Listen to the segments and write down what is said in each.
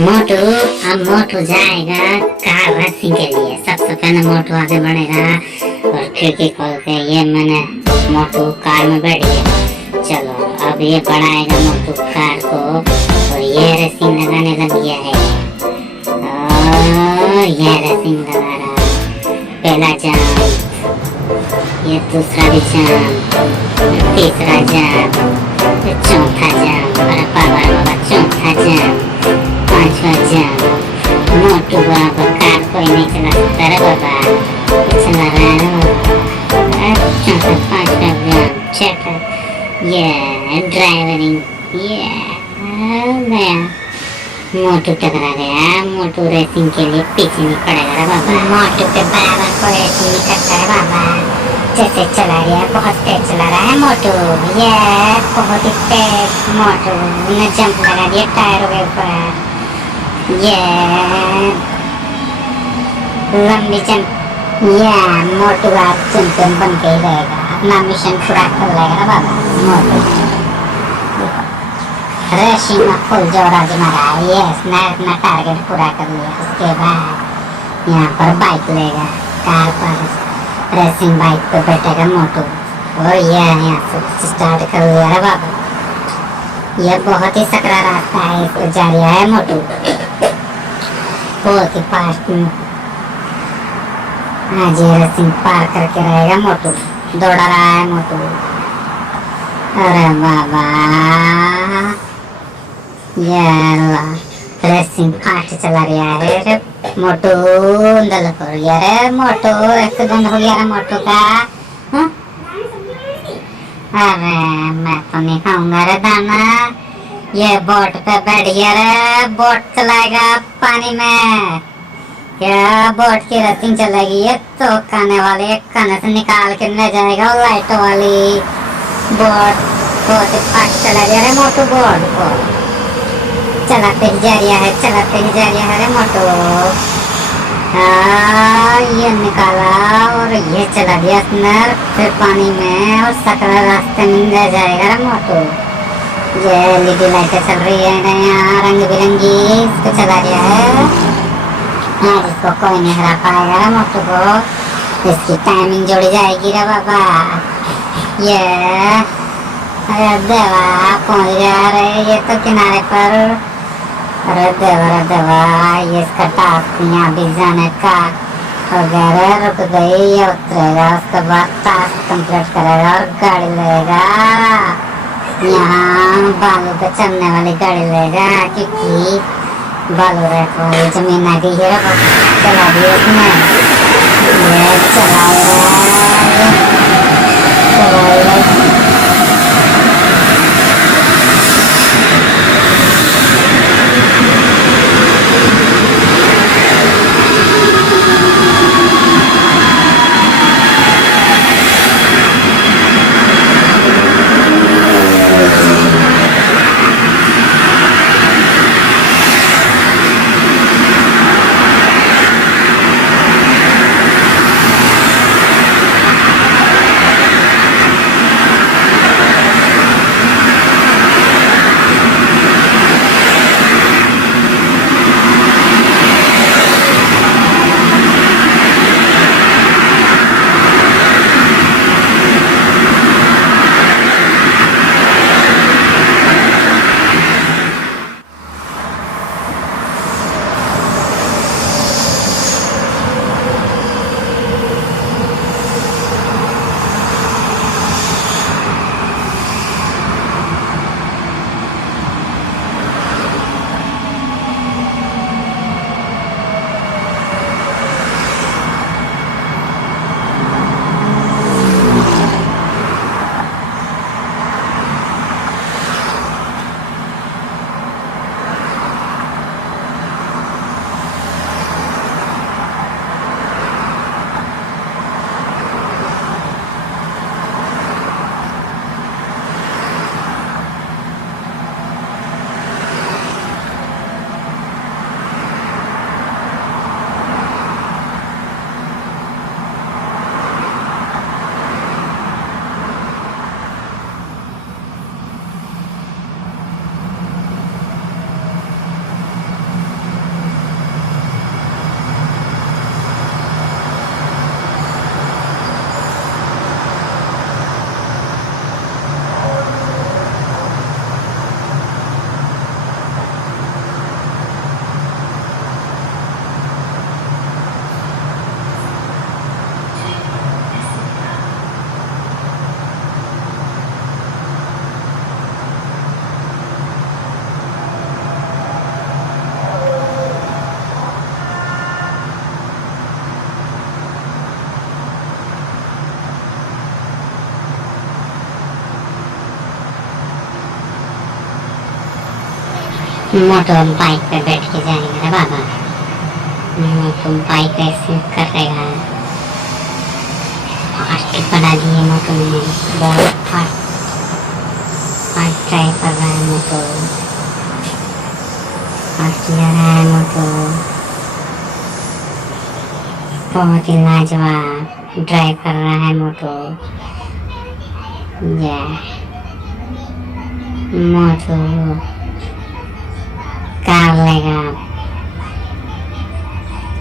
मोटू, अब मोटू जाएगा car racing के लिए। सबसे पहले मोटू आगे बढ़ेगा और खिड़की खोल के ये मैंने मोटू कार में बैठ गया। चलो अब ये बढ़ाएगा मोटू कार को और ये रेसिंग लगाने लग गया है। ये रेसिंग लगा रहा, पहला जंप, ये दूसरा भी जंप, तीसरा जंप, चौथा जंप, अरे बाबा चौथा जंप, पांचवा जंप। मोटू बराबर कार कोई नहीं चला सकता रे बाबा, चला रहा है बाबा। चौथा पांचवा जंप, छठा ये ड्राइवरिंग, ये गया मोटू टकरा गया। मोटू रेसिंग के लिए पीछे नहीं पड़ेगा रे बाबा। मोटू के बराबर कोई रेसिंग नहीं करता है बाबा। जैसे चला रहा है, बहुत तेज चला रहा है मोटू, ये बहुत ही तेज। मोटू ने जंप लगा दिया टायरों के ऊपर, ये लंबी जंप। ये मोटू आप चैंपियन बन के ही रहेगा, अपना मिशन पूरा कर लेगा ना बाबा। मोटू रेसिंग में फुल जोर आजमा रहा है। ये इसने अपना टारगेट पूरा कर लिया। उसके बाद यहाँ पर बाइक लेगा, कार पर रेसिंग बाइक पे बैठेगा मोटू और ये यहाँ से स्टार्ट कर लिया है बाबा। ये बहुत ही सकरा रास्ता है, इसको जा रहा है मोटू बहुत ही फास्ट। आज ये रेसिंग पार करके रहेगा मोटू, दौड़ा रहा है मोटू। अरे बाबा ये रेसिंग फास्ट चला रहा है रे मोटू। रे मोटू एक्सीडेंट हो गया मोटू का। अरे मैं तो नहीं खाऊंगा रे दाना। ये बोट पे बैठ गया रे, बोट चलाएगा पानी में। क्या बोट की रेसिंग चलेगी? ये तो खाने वाले एक खाने से निकाल के ले जाएगा लाइट वाली बोट। बहुत ही फास्ट चला गया रे मोटू बोट को, चलाते ही जा रहा है, चलाते ही जा रहा है रे मोटू। ये निकाला और ये चला दिया इसने फिर पानी में और सकरा रास्ते में ले जाएगा रे मोटू। ये एलईडी लाइटें चल रही है यहाँ रंग बिरंगी, इसको चला दिया है। आज इसको कोई नहीं हरा पाएगा रे मोटू को, इसकी टाइमिंग जोड़ी जाएगी रे बाबा। ये अरे देवा पहुंच गया रे ये तो किनारे पर। अरे देवा ये इसका टास्क यहाँ भी जाने का वगैरह रुक गई। ये उतरेगा, उसके बाद टास्क कंप्लीट करेगा और गाड़ी लेगा। यहाँ बालू पे चलने वाली गाड़ी लेगा क्योंकि बालू रेत वाली जमीन आ गई है। चला दिया उसने, ये चलाएगा। मोटो बाइक पे बैठ के जाएगा बाबा। मोटो बाइक रेसिंग करेगा, फास्ट बना दिए मोटो ने, बहुत फास्ट फास्ट ड्राइव कर रहा है मोटो, फास्ट जा रहा है मोटो, बहुत ही लाजवाब ड्राइव कर रहा है मोटो। या मोटो कार लेगा,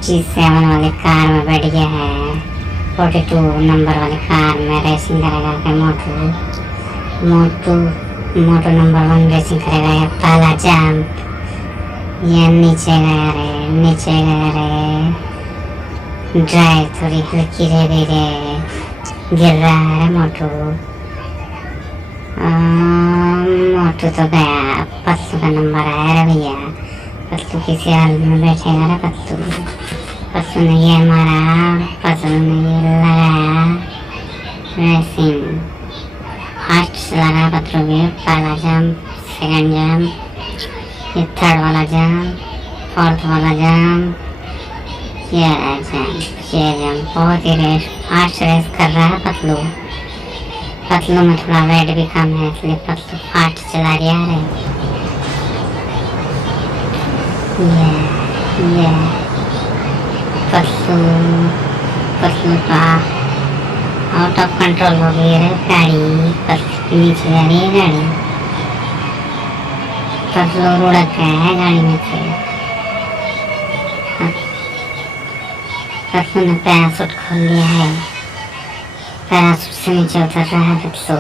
G7 वाली कार में बैठ गया है, 42 नंबर वाली कार में रेसिंग करेगा क्या मोटो। मोटो मोटो नंबर 1 रेसिंग करेगा। या पहला जंप, या नीचे गया रे, नीचे गया रे, ड्राइव थोड़ी हल्की रह गई रे, गिर रहा है मोटो। मोटो तो गया, पत्तू का नंबर आया रे भैया, पत्तू किसी हाल में बैठेगा रे पत्तू। पत्तू ने ये मारा, पत्तू ने ये लगाया, रेसिंग फास्ट चला रहा पत्तू भी। पहला जंप, सेकंड जंप, ये थर्ड वाला जंप, फोर्थ वाला जंप, ये जंप, बहुत ही रेस फास्ट रेस कर रहा है पतलू। पतलू में थोड़ा वेट भी कम है, इसलिए पतलू फास्ट चला रहा है। ये पतलू पतलू का आउट ऑफ कंट्रोल हो गई है गाड़ी, पतलू नीचे जा रही है गाड़ी, पतलू लुढ़क गया है गाड़ी में से। पतलू ने पैराशूट खोल लिया है, पैराशूट से नीचे उतर रहा है पतलू।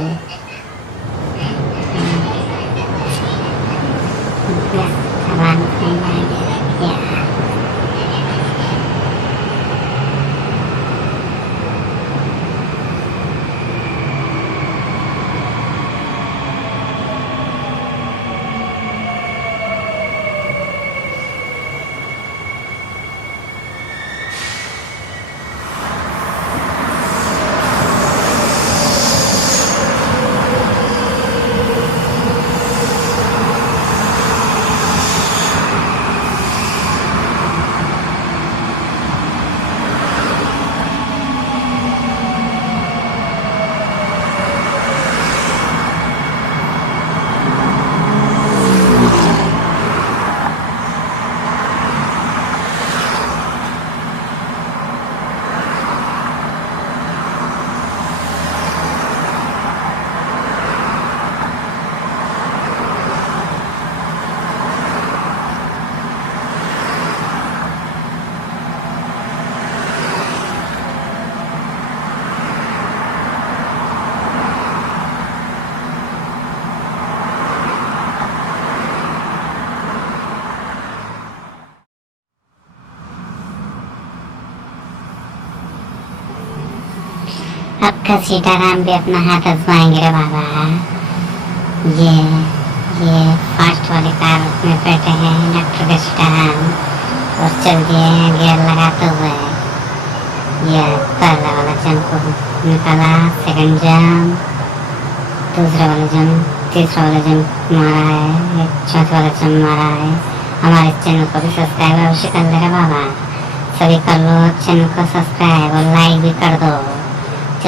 अब का सीताराम भी अपना हाथ आजमाएंगे रे बाबा। ये फास्ट वाली कार में बैठे हैं डॉक्टर के सीताराम और चल दिए हैं गियर लगाते हुए। ये पहला वाला जंप निकाला, सेकंड जंप, दूसरा वाला जंप, तीसरा वाला जंप मारा है, चौथा वाला जंप मारा है। हमारे चैनल को भी सब्सक्राइब अवश्य कर लेगा बाबा, सभी कर लो चैनल को सब्सक्राइब और लाइक भी कर दो।